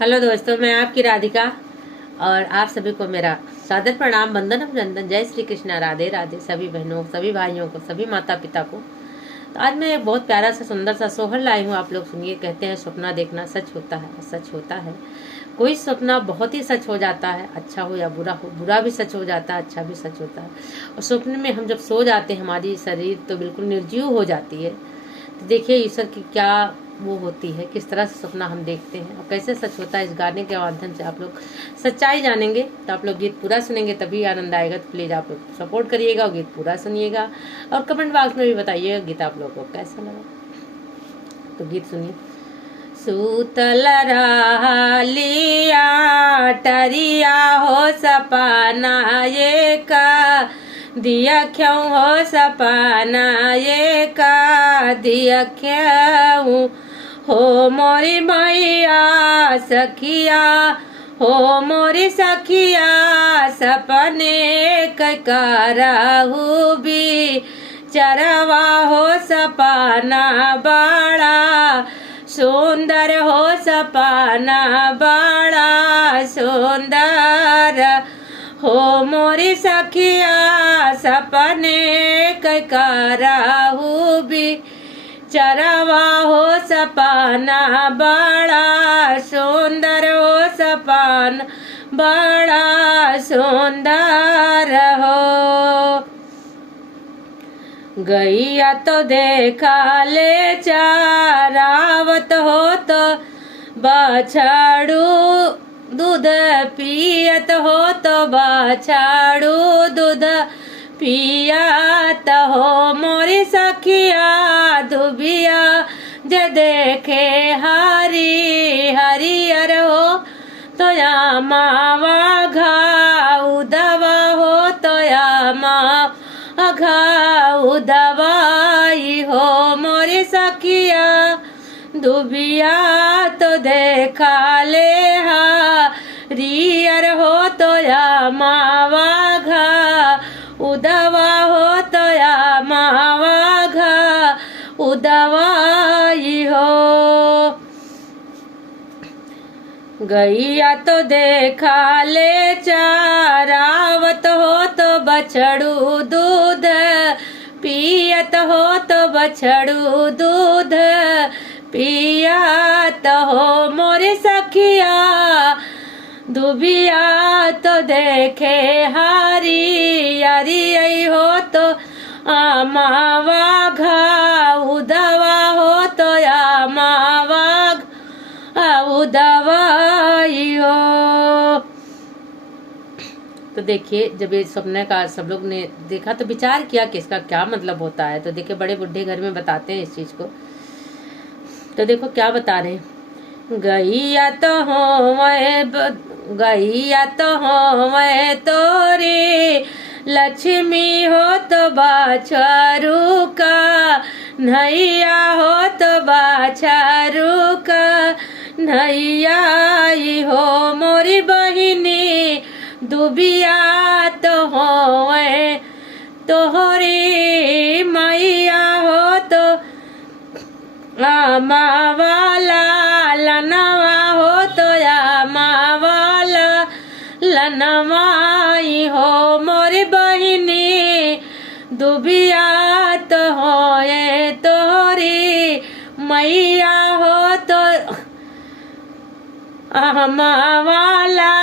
Hello दोस्तों, मैं आपकी राधिका और आप सभी को मेरा सादर प्रणाम, वंदन अभिनंदन। जय श्री कृष्णा, राधे राधे सभी बहनों, सभी भाइयों को, सभी माता पिता को। तो आज मैं एक बहुत प्यारा सा सुंदर सा सोहर लाई हूँ। आप लोग सुनिए। कहते हैं सपना देखना सच होता है, सच होता है। कोई सपना बहुत ही सच हो जाता है, अच्छा हो या बुरा हो। बुरा भी सच हो जाता है, अच्छा भी सच होता है। और सपने में हम जब सो जाते हैं, हमारी शरीर तो बिल्कुल निर्जीव हो जाती है। तो देखिए ईश्वर की क्या वो होती है, किस तरह से सपना हम देखते हैं और कैसे सच होता है। इस गाने के माध्यम से आप लोग सच्चाई जानेंगे। तो आप लोग गीत पूरा सुनेंगे तभी आनंद आएगा। तो प्लीज आप लोग सपोर्ट करिएगा और गीत पूरा सुनिएगा और कमेंट बॉक्स में भी बताइएगा गीत आप लोग को कैसा लगा। तो गीत सुनिए। सूतल लिया टरिया हो सपना ये का दिया क्यों हो सपना ये का दिया क्यों हो मोरी मैया सखिया, हो मोरी सखिया सपने कराहू भी चरवा हो सपना बड़ा सुंदर हो सपना बड़ा सुंदर हो मोरी सखिया सपने कराहू भी चरवा हो सपना बड़ा सुंदर हो सपना बड़ा सुंदर हो। गैया तो देखा ले चारावत हो तो बछड़ू दूध पियत हो तो बछड़ू दूध पियात हो मोरी सखिया दुबिया जे देखे हरी हरियर हो तो या मावा घाऊ दवा हो तो या माँ घाऊ दवाई हो मोरी सखिया दुबिया तो देखा ले हरियर हो तो या मावा घा उदवा हो तो या मावा घा उदवाई हो। गैया तो देखा ले चारावत हो तो बछड़ू दूध पियत हो तो बछड़ू दूध पियात हो मोरी सखिया दुबिया तो देखे हरी हरी हो तो मावा घाऊ दवा हो तो या मावा घाऊ दवाई हो। तो देखिए जब ये सपने का सब लोग ने देखा तो विचार किया कि इसका क्या मतलब होता है। तो देखिए बड़े बुढ़े घर में बताते हैं इस चीज को। तो देखो क्या बता रहे हैं। गैया तो हो गैया तो हो मैं तोरी लक्ष्मी हो तो बाछरू का नैया हो तो बाछरू का नैया हो मोरी बहिनी दुबिया तो हो तोहरी मैया हो तो मावाला लनवा हो तो या मावाला लनवाई हो मोरी बहिनी दुबिया तो हो ये तोहरी मैया हो तो मावाला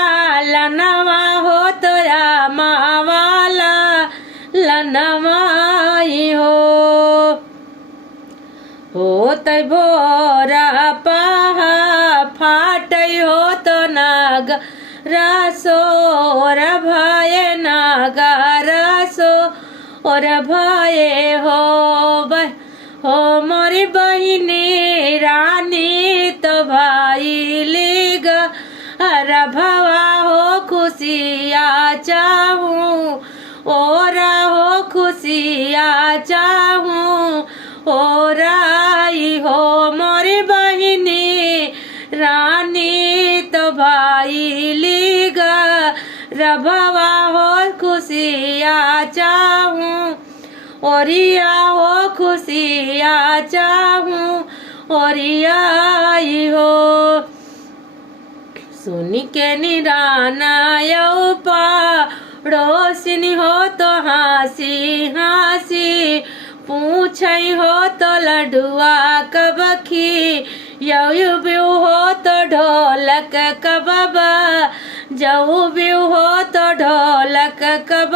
लनवा हो तो या मावाला लनवाई हो तै भोरा पहा फाट हो तो नाग रासो और भाए नाग रासो और भाए हो मोरी बहिनी रानी तो भाई लिग भवा हो खुशिया चाहूँ और हो खुशिया चाहूँ और आई हो मोरी बहिनी रानी तो भाई लिगा रभवा हो खुशिया चाहूँ ओरिया हो खुशिया चाहूँ ओरिया आई हो। सुनी के निराना यौ पड़ोसिनी हो तो हंसी हंसी पूछई हो तो लडुआ कब खी यू बियू हो तो ढोलक कब जाऊ बियू हो तो ढोलक कब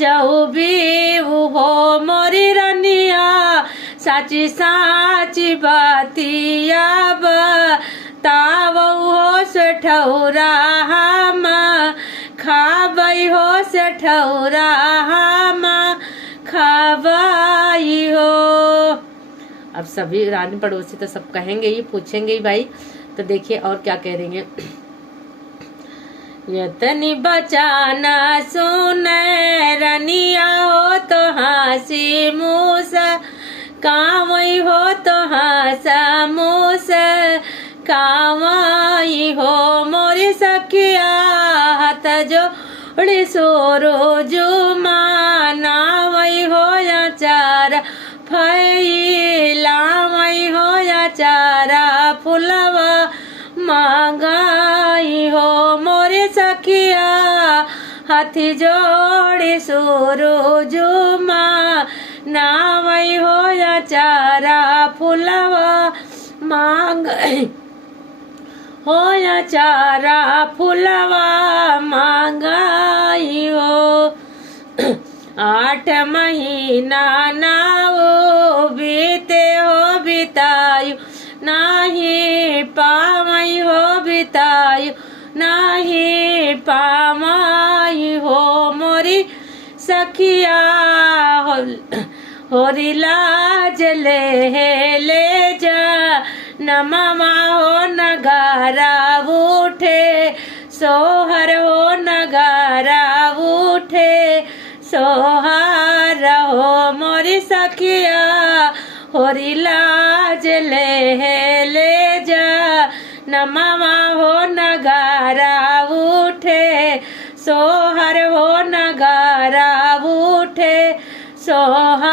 जाऊ बियू हो मोरी रनिया साची साची बातिया तावऊ हो से ठौरा हम खाबई हो से ठौरा हम खाबई हो। अब सभी रानी पड़ोसी तो सब कहेंगे ही, पूछेंगे ही भाई। तो देखिए और क्या कह रही हैं। यतनी बचाना सुने रनिया हो तो हंसी मूसा कामई हो तो हंसा मूसा कामई हो मोरी सखिया हाथ जोड़ी सोरो जुमाना वही हो या चारा फैलामई हो या चारा फुलवा मांगाई हो मोरे सखिया हाथी जोड़ी सोरो जुमा नावई हो या चारा फुलवा मांगाई हो या चारा फुलवा मांगाई हो। 8 महीना नाओ बीते हो बितायु नाही पामई हो बितायु नाही पामई हो मोरी सखिया होरी लाज ले जा नमामा हो नगारा उठे सोहर हो नगारा उठे सोहर हो मोरी सखिया होरी लाज ले जा नमामा हो नगारा उठे सोहर हो नगारा उठे सोहर